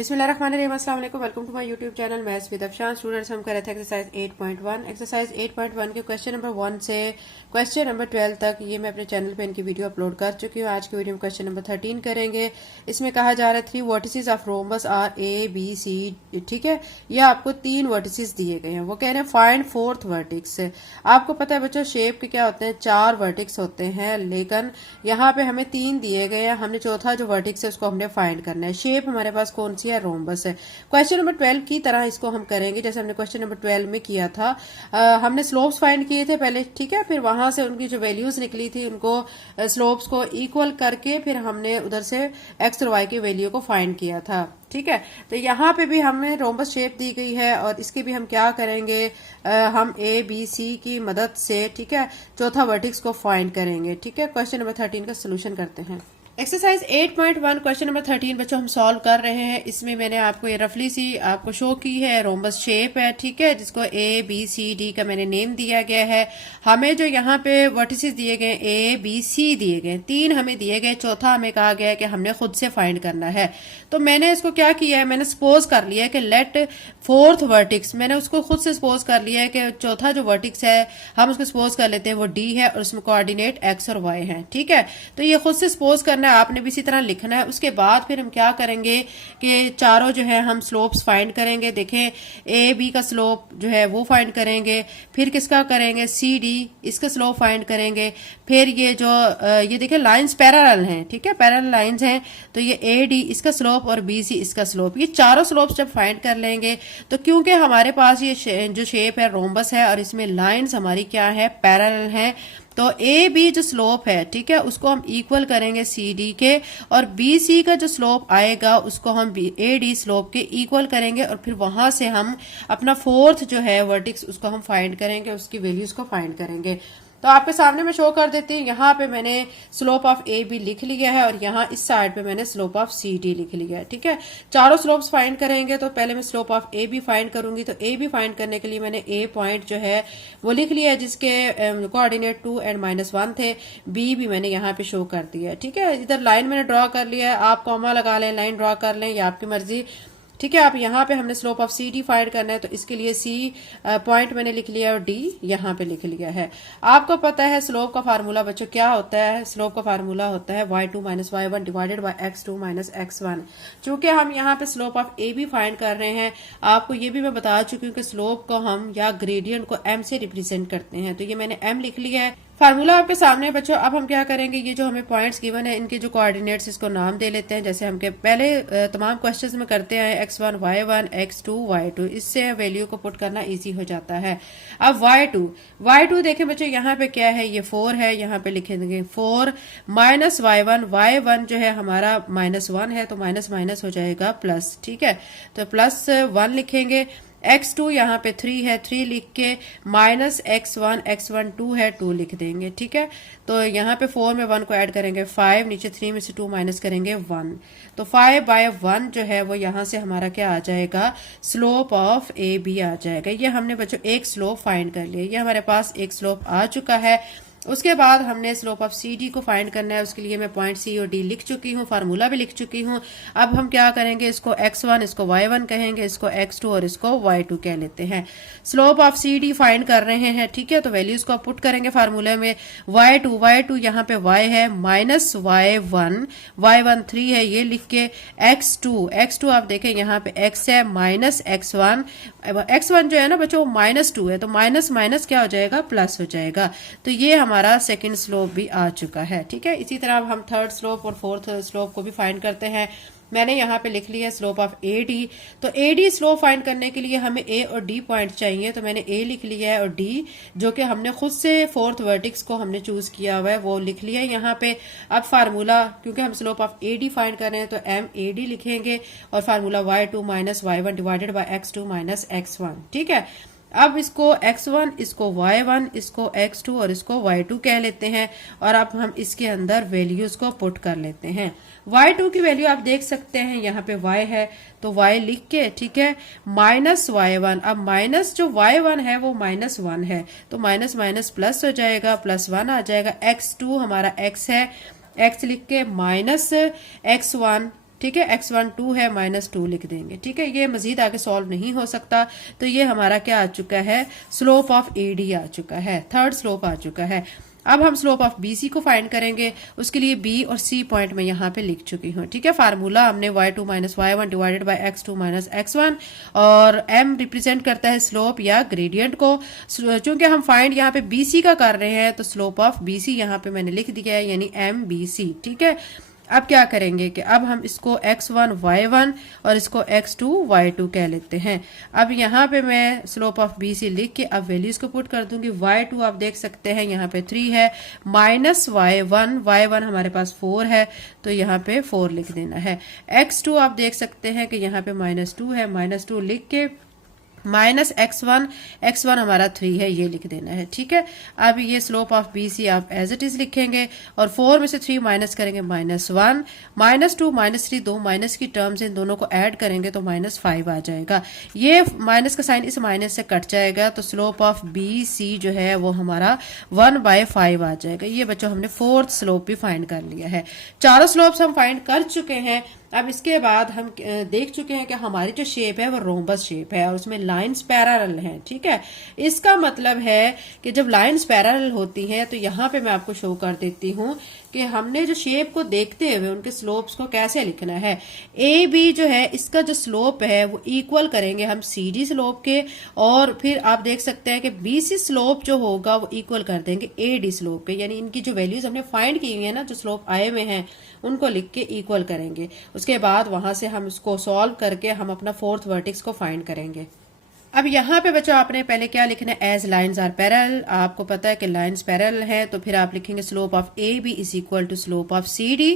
बिस्मिल्लाहिर्रहमानिर्रहीम, अस्सलाम वालेकुम। Welcome to my YouTube channel maths with Afshan. Students, हम कर रहे थे एक्सरसाइज 8.1। एक्सरसाइज 8.1 के क्वेश्चन नंबर 1 से क्वेश्चन नंबर 12 तक ये मैं अपने चैनल पे इनकी वीडियो अपलोड कर चुकी हूँ। आज की वीडियो में क्वेश्चन नंबर 13 करेंगे। इसमें कहा जा रहा है 3 vertices of rhombus are A B C. ठीक है, ये आपको 3 वर्टिसेस दिए गए हैं। वो कह रहे हैं फाइंड फोर्थ वर्टिक्स। आपको पता है बच्चों, शेप के क्या होते हैं, 4 वर्टिक्स होते हैं, लेकिन यहाँ पे हमें 3 दिए गए हैं। हमने चौथा जो वर्टिक्स है उसको हमने फाइंड करना है। शेप हमारे पास कौन सी है, रोम्बस है। क्वेश्चन नंबर 12 की तरह इसको हम करेंगे जैसे हमने क्वेश्चन नंबर 12 में किया था। हमने स्लोप्स फाइंड किए थे पहले, ठीक है, फिर वहां से उनकी जो वैल्यूज निकली थी उनको स्लोप्स को इक्वल करके फिर हमने उधर से एक्स और वाई की वैल्यू को फाइंड किया था। ठीक है, तो यहाँ पे भी हमें रोम्बस शेप दी गई है और इसके भी हम क्या करेंगे, हम ए बी सी की मदद से, ठीक है, चौथा वर्टिक्स को फाइंड करेंगे। ठीक है, क्वेश्चन नंबर 13 का सोल्यूशन करते हैं। एक्सरसाइज 8.1 क्वेश्चन नंबर 13 बच्चों हम सॉल्व कर रहे हैं। इसमें मैंने आपको ये रफली सी आपको शो की है, रोम्बस शेप है, ठीक है, जिसको ए बी सी डी का मैंने नेम दिया गया है। हमें जो यहाँ पे वर्टिसेस दिए गए, ए बी सी दिए गए, 3 हमें दिए गए, चौथा हमें कहा गया है कि हमने खुद से फाइंड करना है। तो मैंने इसको क्या किया है, मैंने सपोज कर लिया है कि लेट फोर्थ वर्टिक्स, मैंने उसको खुद से सपोज कर लिया है कि चौथा जो वर्टिक्स है हम उसको सपोज कर लेते हैं वो डी है और उसमें कोऑर्डिनेट एक्स और वाई है। ठीक है, तो ये खुद से सपोज करना है, आपने भी इसी तरह लिखना है। उसके बाद फिर हम क्या करेंगे कि चारों जो है हम स्लोप्स फाइंड करेंगे। देखें, ए बी का स्लोप जो है वो फाइंड करेंगे, फिर किसका करेंगे, सी डी, इसका स्लोप फाइंड करेंगे। फिर ये जो ये देखें लाइंस पैरेलल हैं, ठीक है, पैरेलल लाइंस हैं, तो ये ए डी इसका स्लोप और बी सी इसका स्लोप, ये चारों स्लोप्स जब फाइंड कर लेंगे तो क्योंकि हमारे पास ये जो शेप है रोम्बस है और इसमें लाइंस हमारी क्या है, पैरेलल हैं, तो ए बी जो स्लोप है, ठीक है, उसको हम इक्वल करेंगे सी डी के, और बी सी का जो स्लोप आएगा उसको हम ए डी स्लोप के इक्वल करेंगे, और फिर वहां से हम अपना फोर्थ जो है वर्टिक्स उसको हम फाइंड करेंगे, उसकी वैल्यूज को फाइंड करेंगे। तो आपके सामने मैं शो कर देती हूँ। यहाँ पे मैंने स्लोप ऑफ ए बी लिख लिया है और यहाँ इस साइड पे मैंने स्लोप ऑफ सी डी लिख लिया है। ठीक है, चारों स्लोप्स फाइंड करेंगे। तो पहले मैं slope of A B find करूंगी। तो ए बी फाइंड करने के लिए मैंने ए पॉइंट जो है वो लिख लिया है जिसके कोऑर्डिनेट 2 और -1 थे। बी भी मैंने यहाँ पे शो कर दिया है। ठीक है, इधर लाइन मैंने ड्रॉ कर लिया है, आप कॉमा लगा लें, लाइन ड्रॉ कर लें, या आपकी मर्जी। ठीक है, आप यहाँ पे हमने slope of C D find करना है, तो इसके लिए सी पॉइंट मैंने लिख लिया और डी यहाँ पे लिख लिया है। आपको पता है स्लोप का फार्मूला बच्चों क्या होता है, स्लोप का फार्मूला होता है y2 - y1 divided by x2 - x1। चूंकि हम यहाँ पे slope of A B find कर रहे हैं, आपको ये भी मैं बता चुकी हूँ कि स्लोप को हम या ग्रेडियंट को m से रिप्रेजेंट करते हैं, तो ये मैंने m लिख लिया है। फार्मूला आपके सामने बच्चों। अब हम क्या करेंगे, ये जो हमें पॉइंट्स गिवन है इनके जो कोऑर्डिनेट्स इसको नाम दे लेते हैं, जैसे हम के पहले तमाम क्वेश्चंस में करते हैं, x1 y1 x2 y2, इससे वैल्यू को पुट करना इजी हो जाता है। अब y2 देखें बच्चों, यहाँ पे क्या है, ये 4 है, यहाँ पे लिखेंगे 4 माइनस y1 जो है हमारा -1 है, तो माइनस माइनस हो जाएगा प्लस। ठीक है, तो +1 लिखेंगे। x2 यहाँ पे 3 है, 3 लिख के माइनस x1 2 है, 2 लिख देंगे। ठीक है, तो यहाँ पे 4 में 1 को ऐड करेंगे 5, नीचे 3 में से 2 माइनस करेंगे 1, तो 5/1 जो है वो यहाँ से हमारा क्या आ जाएगा, स्लोप ऑफ ए बी आ जाएगा। ये हमने बच्चों एक स्लोप फाइंड कर लिया, ये हमारे पास एक स्लोप आ चुका है। उसके बाद हमने स्लोप ऑफ सी डी को फाइंड करना है, उसके लिए मैं पॉइंट सी और डी लिख चुकी हूँ, फार्मूला भी लिख चुकी हूँ। अब हम क्या करेंगे, इसको x1 इसको y1 कहेंगे, इसको x2 और इसको y2 कह लेते हैं। Slope of C D find कर रहे हैं, ठीक है, तो वैल्यूज को पुट करेंगे फार्मूले में। y2 यहाँ पे y है माइनस y1 3 है, ये लिख के x2 आप देखें यहाँ पे x है माइनस x1 जो है ना बच्चों -2 है, तो माइनस माइनस क्या हो जाएगा, प्लस हो जाएगा। तो ये हमारा सेकंड स्लोप भी आ चुका है। ठीक है, इसी तरह हम थर्ड स्लोप और फोर्थ स्लोप को भी फाइंड करते हैं। मैंने यहाँ पे लिख लिया स्लोप ऑफ ए डी। तो ए डी स्लोप फाइंड करने के लिए हमें ए और डी पॉइंट चाहिए, तो मैंने ए लिख लिया है और डी जो कि हमने खुद से फोर्थ वर्टिक्स को हमने चूज किया हुआ है वो लिख लिया है यहाँ पे। अब फार्मूला, क्योंकि हम slope of A D find कर रहे हैं, तो एम ए डी लिखेंगे और formula y2 - y1 divided by x2 - x1। ठीक है, अब इसको x1 इसको y1 इसको x2 और इसको y2 कह लेते हैं, और अब हम इसके अंदर वैल्यूज को पुट कर लेते हैं। y2 की वैल्यू आप देख सकते हैं, यहाँ पे y है तो y लिख के, ठीक है, माइनस y1, अब माइनस जो y1 है वो -1 है, तो माइनस माइनस प्लस हो जाएगा, +1 आ जाएगा। x2 हमारा x है, x लिख के माइनस x1 ठीक है, x1 2 है, -2 लिख देंगे। ठीक है, ये मजीद आगे सॉल्व नहीं हो सकता। तो ये हमारा क्या आ चुका है, स्लोप ऑफ AD आ चुका है, थर्ड स्लोप आ चुका है। अब हम स्लोप ऑफ BC को फाइंड करेंगे। उसके लिए B और C पॉइंट में यहाँ पे लिख चुकी हूँ। ठीक है, फार्मूला हमने y2 - y1 divided by x2 - x1, और m रिप्रेजेंट करता है स्लोप या ग्रेडियंट को। चूंकि हम फाइंड यहाँ पे BC का कर रहे हैं तो स्लोप ऑफ BC यहाँ पे मैंने लिख दिया है, यानी MBC। ठीक है, अब क्या करेंगे कि अब हम इसको x1 y1 और इसको x2 y2 कह लेते हैं। अब यहाँ पे मैं स्लोप ऑफ BC लिख के अब वैल्यूज को पुट कर दूंगी। y2 आप देख सकते हैं यहाँ पे 3 है, -y1 हमारे पास 4 है, तो यहाँ पे 4 लिख देना है। x2 आप देख सकते हैं कि यहाँ पे -2 है, -2 लिख के -x1 हमारा 3 है, ये लिख देना है। ठीक है, अब ये स्लोप ऑफ BC आप एज इट इज लिखेंगे और 4 में से 3 माइनस करेंगे, -1, -2 -3 दो माइनस की टर्म्स, इन दोनों को ऐड करेंगे तो -5 आ जाएगा। ये माइनस का साइन इस माइनस से कट जाएगा, तो स्लोप ऑफ BC जो है वो हमारा 1/5 आ जाएगा। ये बच्चों हमने फोर्थ स्लोप भी फाइंड कर लिया है। चारों स्लोप्स हम फाइंड कर चुके हैं। अब इसके बाद हम देख चुके हैं कि हमारी जो शेप है वो रोम्बस शेप है और उसमें लाइंस पैरेलल हैं। ठीक है, इसका मतलब है कि जब लाइंस पैरेलल होती हैं तो यहाँ पे मैं आपको शो कर देती हूँ कि हमने जो शेप को देखते हुए उनके स्लोप्स को कैसे लिखना है। AB जो है इसका जो स्लोप है वो इक्वल करेंगे हम CD स्लोप के, और फिर आप देख सकते हैं कि BC स्लोप जो होगा वो इक्वल कर देंगे AD स्लोप के, यानी इनकी जो वैल्यूज हमने फाइंड की हुई है ना, जो स्लोप आए हुए हैं उनको लिख के इक्वल करेंगे। उसके बाद वहां से हम इसको सॉल्व करके हम अपना फोर्थ वर्टेक्स को फाइंड करेंगे। अब यहाँ पे बच्चों आपने पहले क्या लिखना है, एज लाइंस आर पैरेलल। आपको पता है कि लाइंस पैरेलल है, तो फिर आप लिखेंगे slope of AB is equal to slope of CD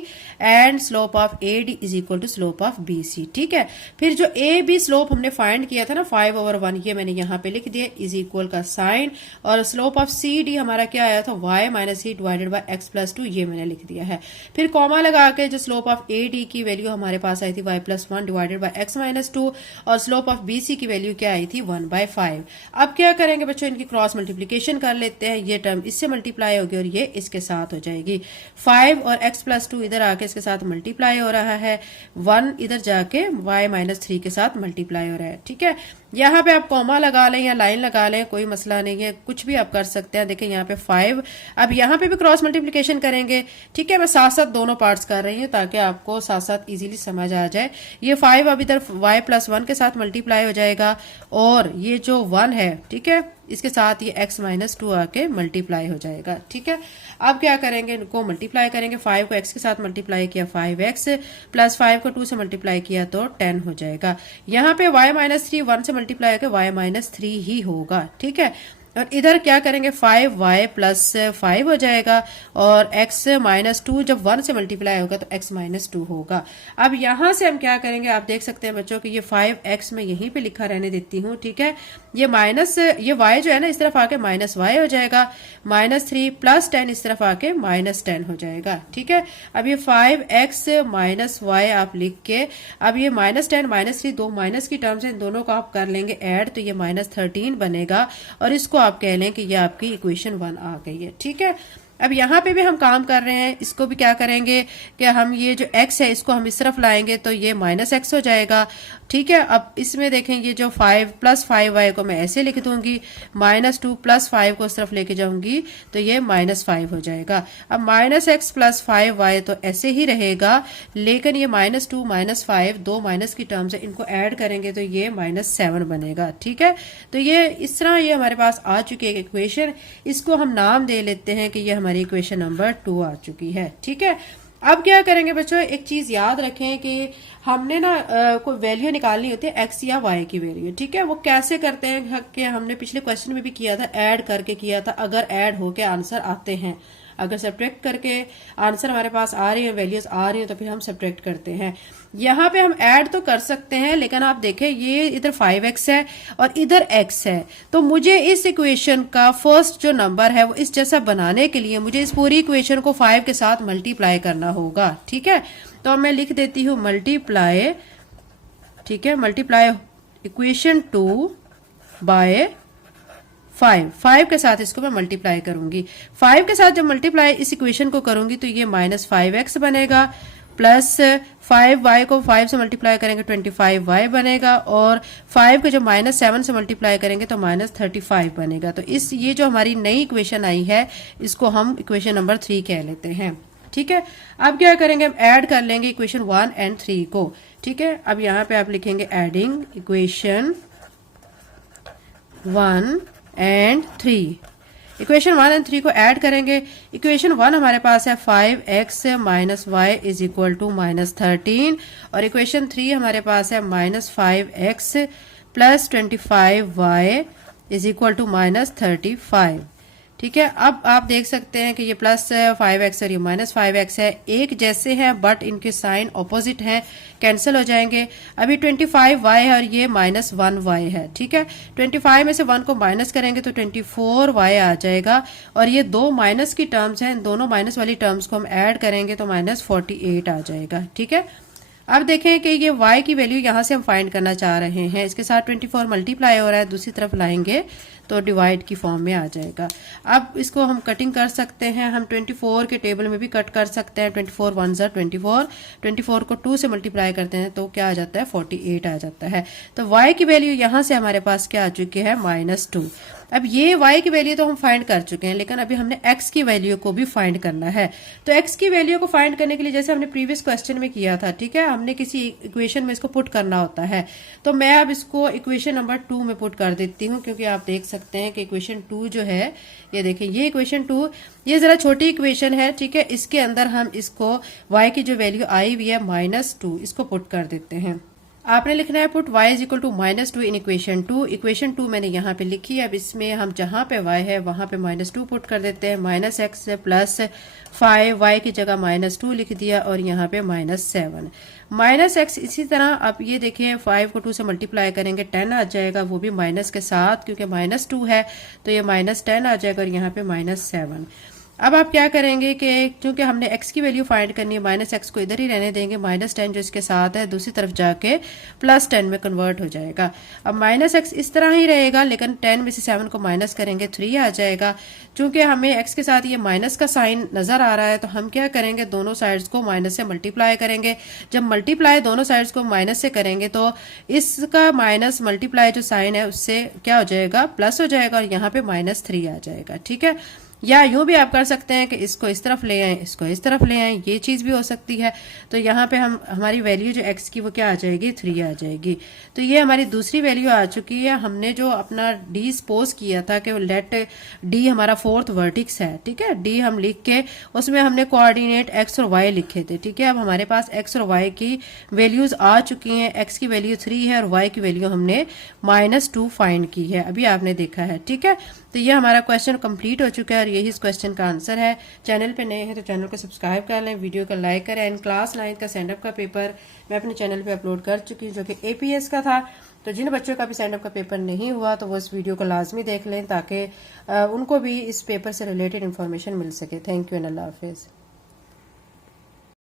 and slope of AD is equal to slope of BC। ठीक है, फिर जो AB स्लोप हमने फाइंड किया था ना 5/1, ये मैंने यहाँ पे लिख दिया इज इक्वल का साइन, और स्लोप ऑफ CD हमारा क्या आया था, y - c divided by x + 2, ये मैंने लिख दिया है। फिर कॉमा लगा के जो स्लोप ऑफ AD की वैल्यू हमारे पास आई थी y + 1 डिवाइडेड बाय x - 2, और स्लोप ऑफ BC की वैल्यू क्या आई थी 1/5। अब क्या करेंगे बच्चों, इनकी क्रॉस मल्टीप्लीकेशन कर लेते हैं। ये टर्म इससे मल्टीप्लाई होगी और ये इसके साथ हो जाएगी। 5 और x + 2 इधर आके इसके साथ मल्टीप्लाई हो रहा है, 1 इधर जाके y - 3 के साथ मल्टीप्लाई हो रहा है। ठीक है, यहाँ पे आप कॉमा लगा लें या लाइन लगा लें, कोई मसला नहीं है, कुछ भी आप कर सकते हैं। देखें यहाँ पे 5, अब यहाँ पे भी क्रॉस मल्टीप्लीकेशन करेंगे। ठीक है, मैं साथ साथ दोनों पार्ट्स कर रही हूँ ताकि आपको साथ साथ इजीली समझ आ जाए। ये 5 अब इधर y + 1 के साथ मल्टीप्लाई हो जाएगा, और ये जो 1 है, ठीक है, इसके साथ ये x - 2 आके मल्टीप्लाई हो जाएगा। ठीक है, अब क्या करेंगे, इनको मल्टीप्लाई करेंगे। 5 को x के साथ मल्टीप्लाई किया 5x, प्लस 5 को 2 से मल्टीप्लाई किया तो 10 हो जाएगा। यहाँ पे y - 3 1 से मल्टीप्लाई होकर y - 3 ही होगा। ठीक है, और इधर क्या करेंगे, 5y + 5 हो जाएगा, और x - 2 जब 1 से मल्टीप्लाई होगा तो x - 2 होगा। अब यहां से हम क्या करेंगे, आप देख सकते हैं बच्चों कि ये 5x मैं यहीं पे लिखा रहने देती हूँ। ठीक है, ये ये y जो है ना इस तरफ आके -y हो जाएगा, -3 + 10 इस तरफ आके -10 हो जाएगा। ठीक है, अब ये 5x - y आप लिख के, अब ये -10 -3 दो माइनस की टर्म्स है, इन दोनों को आप कर लेंगे ऐड, तो ये -13 बनेगा, और इसको आप कह लें कि ये आपकी इक्वेशन 1 आ गई है। ठीक है, अब यहाँ पे भी हम काम कर रहे हैं, इसको भी क्या करेंगे कि हम ये जो x है इसको हम इस तरफ लाएंगे तो ये -x हो जाएगा। ठीक है, अब इसमें देखें ये जो 5 + 5y को मैं ऐसे लिख दूंगी, -2 + 5 को इस तरफ लेके जाऊंगी तो ये -5 हो जाएगा। अब -x + 5y तो ऐसे ही रहेगा, लेकिन ये -2 - 5 दो माइनस की टर्म्स है, इनको ऐड करेंगे तो ये -7 बनेगा। ठीक है, तो ये इस तरह ये हमारे पास आ चुकी है इक्वेशन। इसको हम नाम दे लेते हैं कि ये हमारी इक्वेशन नंबर 2 आ चुकी है। ठीक है, अब क्या करेंगे बच्चों, एक चीज याद रखें कि हमने ना कोई वैल्यू निकालनी होती है x या y की वैल्यू। ठीक है, वो कैसे करते हैं कि हमने पिछले क्वेश्चन में भी किया था, ऐड करके किया था। अगर ऐड होके आंसर आते हैं, अगर सब्ट्रैक्ट करके आंसर हमारे पास आ रही है, वैल्यूज आ रही है, तो फिर हम सब्ट्रैक्ट करते हैं। यहाँ पे हम ऐड तो कर सकते हैं, लेकिन आप देखें ये इधर 5x है और इधर x है, तो मुझे इस इक्वेशन का फर्स्ट जो नंबर है वो इस जैसा बनाने के लिए मुझे इस पूरी इक्वेशन को 5 के साथ मल्टीप्लाई करना होगा। ठीक है, तो मैं लिख देती हूँ मल्टीप्लाई, ठीक है, मल्टीप्लाई इक्वेशन 2 बाय 5 के साथ इसको मैं मल्टीप्लाई करूंगी। 5 के साथ जब मल्टीप्लाई इस इक्वेशन को करूंगी तो ये -5x बनेगा, प्लस 5y को 5 से मल्टीप्लाई करेंगे 25y बनेगा, और 5 को जब -7 से मल्टीप्लाई करेंगे तो -35 बनेगा। तो इस ये जो हमारी नई इक्वेशन आई है इसको हम इक्वेशन नंबर 3 कह लेते हैं। ठीक है, अब क्या करेंगे, हम ऐड कर लेंगे इक्वेशन 1 एंड 3 को। ठीक है, अब यहाँ पे आप लिखेंगे adding equation 1 and 3। Equation 1 and 3 को ऐड करेंगे। इक्वेशन 1 हमारे पास है 5x minus y is equal to -13, और इक्वेशन 3 हमारे पास है -5x plus 25y is equal to -35। ठीक है, अब आप देख सकते हैं कि ये प्लस 5x और ये -5x है, एक जैसे हैं बट इनके साइन ऑपोजिट हैं, कैंसिल हो जाएंगे। अभी 25y है और ये -1y है। ठीक है, 25 में से 1 को माइनस करेंगे तो 24y आ जाएगा, और ये दो माइनस की टर्म्स हैं, इन दोनों माइनस वाली टर्म्स को हम ऐड करेंगे तो -48 आ जाएगा। ठीक है, अब देखें कि ये y की वैल्यू यहाँ से हम फाइंड करना चाह रहे हैं, इसके साथ 24 मल्टीप्लाई हो रहा है, दूसरी तरफ लाएंगे तो डिवाइड की फॉर्म में आ जाएगा। अब इसको हम कटिंग कर सकते हैं, हम 24 के टेबल में भी कट कर सकते हैं। 24 1 ज़ा 24, 24 को 2 से मल्टीप्लाई करते हैं तो क्या आ जाता है, 48 आ जाता है। तो y की वैल्यू यहाँ से हमारे पास क्या आ चुकी है, -2। अब ये y की वैल्यू तो हम फाइंड कर चुके हैं, लेकिन अभी हमने x की वैल्यू को भी फाइंड करना है। तो x की वैल्यू को फाइंड करने के लिए जैसे हमने प्रीवियस क्वेश्चन में किया था, ठीक है, हमने किसी इक्वेशन में इसको पुट करना होता है। तो मैं अब इसको इक्वेशन नंबर 2 में पुट कर देती हूँ, क्योंकि आप देख सकते हैं कि इक्वेशन 2 जो है, ये देखें, ये इक्वेशन 2 ये जरा छोटी इक्वेशन है। ठीक है, इसके अंदर हम इसको y की जो वैल्यू आई हुई है -2, इसको पुट कर देते हैं। आपने लिखना है put y is equal to -2 in equation 2। Equation 2 मैंने यहाँ पे लिखी है। अब इसमें हम जहाँ पे y है वहां पे -2 पुट कर देते हैं। -x प्लस 5 y की जगह -2 लिख दिया, और यहाँ पे -7 -x। इसी तरह अब ये देखिए 5 को 2 से मल्टीप्लाई करेंगे 10 आ जाएगा, वो भी माइनस के साथ, क्योंकि -2 है तो ये -10 आ जाएगा, और यहाँ पे -7। अब आप क्या करेंगे कि क्योंकि हमने x की वैल्यू फाइंड करनी है, -x को इधर ही रहने देंगे, -10 जो इसके साथ है दूसरी तरफ जाके +10 में कन्वर्ट हो जाएगा। अब -x इस तरह ही रहेगा, लेकिन 10 में से 7 को माइनस करेंगे 3 आ जाएगा। चूंकि हमें x के साथ ये माइनस का साइन नजर आ रहा है तो हम क्या करेंगे, दोनों साइड्स को माइनस से मल्टीप्लाई करेंगे। जब मल्टीप्लाई दोनों साइड्स को माइनस से करेंगे तो इसका माइनस मल्टीप्लाई जो साइन है उससे क्या हो जाएगा, प्लस हो जाएगा, और यहाँ पे -3 आ जाएगा। ठीक है, या यूं भी आप कर सकते हैं कि इसको इस तरफ ले आए, इसको इस तरफ ले आए, ये चीज भी हो सकती है। तो यहाँ पे हम हमारी वैल्यू जो x की वो क्या आ जाएगी, 3 आ जाएगी। तो ये हमारी दूसरी वैल्यू आ चुकी है। हमने जो अपना d सपोज किया था कि लेट d हमारा 4th वर्टिक्स है, ठीक है, d हम लिख के उसमें हमने कोऑर्डिनेट x और y लिखे थे। ठीक है, अब हमारे पास x और y की वैल्यूज आ चुकी हैं। x की वैल्यू 3 है और y की वैल्यू हमने -2 फाइंड की है, अभी आपने देखा है। ठीक है, तो ये हमारा क्वेश्चन कंप्लीट हो चुका है और यही इस क्वेश्चन का आंसर है। चैनल पे नए हैं तो चैनल को सब्सक्राइब कर लें, वीडियो को लाइक करें। एंड क्लास 9 का सेंड अप का पेपर मैं अपने चैनल पे अपलोड कर चुकी हूँ, जो कि APS का था। तो जिन बच्चों का भी सेंड अप का पेपर नहीं हुआ तो वो इस वीडियो को लाजमी देख लें, ताकि उनको भी इस पेपर से रिलेटेड इन्फॉर्मेशन मिल सके। थैंक यू एंड अल्लाह हाफिज़।